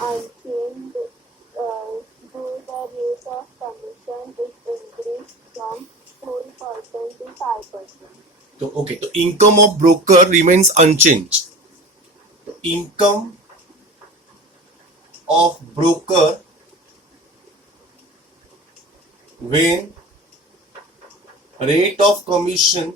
unchanged, though the rate of commission is increased from 4% to 5%. तो okay, तो income of broker remains unchanged. Income of broker when rate of commission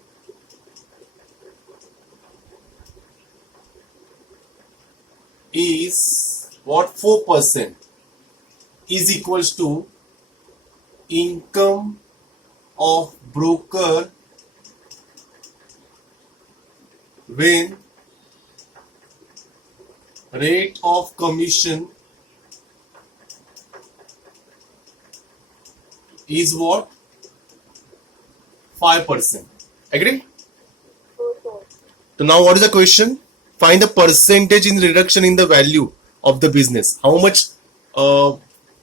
is what 4% is equals to income of broker when rate of commission is what 5%. Agree? So now what is the question? Find the percentage in reduction in the value of the business. How much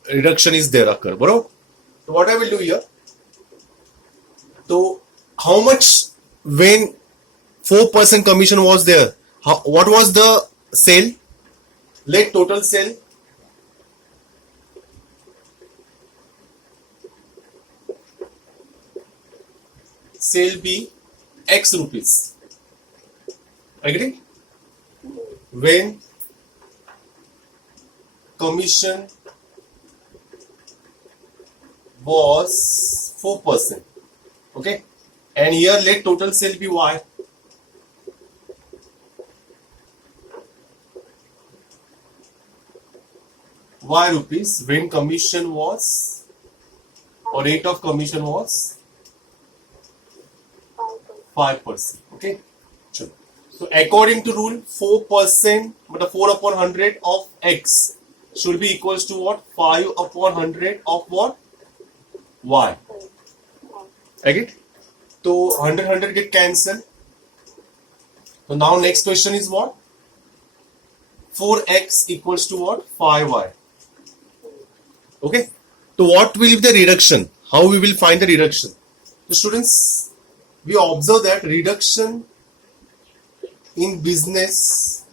reduction is there occur, bro? So what I will do here? So how much when 4% commission was there? What was the sale? Let total sale be X rupees. Agree? When commission was 4%. Okay? And here let total sale be Y. Y rupees when commission was, or rate of commission was 5%. Okay. Sure. So according to rule, 4%, but 4 upon 100 of X should be equals to what? 5 upon 100 of what? Y. Agree? So 100 get cancelled. So now next question is what? 4X equals to what? 5Y. Okay. So what will be the reduction? How we will find the reduction? So students, we observe that reduction in business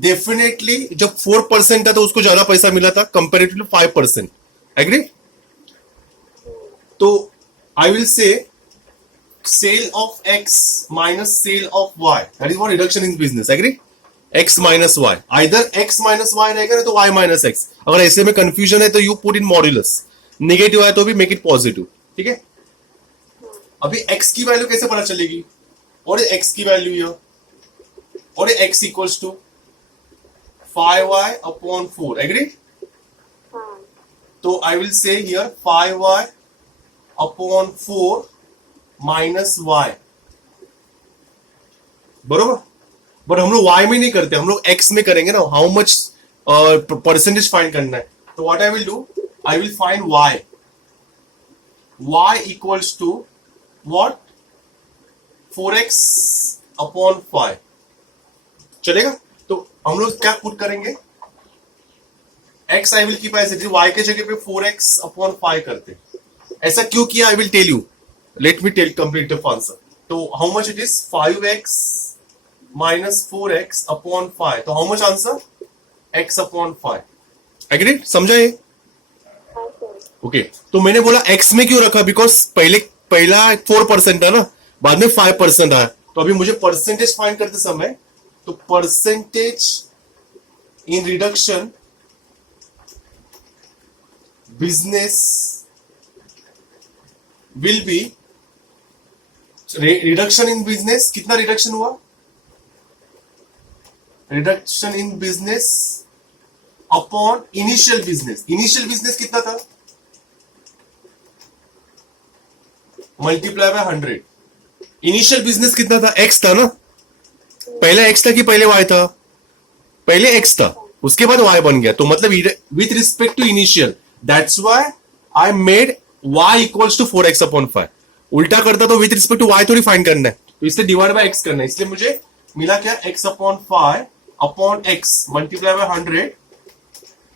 definitely जब 4% था तो उसको ज्यादा पैसा मिला था कंपेरेटिवली 5%. Agree? तो I will say sale of X minus sale of Y, that is what reduction in business. Agree? X minus Y, either X minus Y रहेगा ना तो वाई माइनस एक्स. अगर ऐसे में कंफ्यूजन है तो you put in modulus. Negative है तो भी मेक इट पॉजिटिव. ठीक है? अभी x की वैल्यू कैसे पता चलेगी? और x की वैल्यू ये, और x equals to 5y upon 4. Agree? तो I will say here 5y upon 4 minus y. बरोबर? बट हम लोग y में नहीं करते, हम लोग x में करेंगे ना. हाउ मच परसेंटेज फाइंड करना है. तो what I will do, I will find y. Y equals to what? 4x upon 5. चलेगा? तो हम लोग क्या पुट करेंगे? x I will keep as it is. Y के जगह पे 4x upon 5 करते. ऐसा क्यों किया? I will tell you. Let me tell complete the answer. तो how much it is? 5x minus 4x upon 5. तो how much answer? x upon 5. Agree? समझा ये? ओके. तो मैंने बोला x में क्यों रखा? बिकॉज पहला 4% था ना, बाद में 5% आया. तो अभी मुझे परसेंटेज फाइंड करते समय, तो percentage in reduction business will be, reduction in business, कितना रिडक्शन हुआ? Reduction in business upon initial business. Initial business कितना था? Multiply by 100. इनिशियल बिजनेस कितना था? एक्स था ना. पहले एक्स था कि पहले वाई था? पहले एक्स था, उसके बाद वाई बन गया. तो मतलब with respect to initial, that's why I made Y equals to 4x upon 5. उल्टा करता तो विथ रिस्पेक्ट टू वाई थोड़ी फाइंड करना है, तो इसलिए डिवाइड बाय एक्स करना है. इसलिए मुझे मिला क्या? x upon 5 upon x multiply by 100.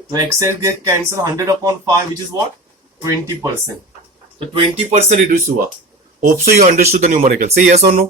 तो एक्स गेट कैंसिल. 100 अपॉन 5 विच इज व्हाट? 20%. तो 20% रिड्यूस हुआ. Hope so you understood the numerical. से यस और नो?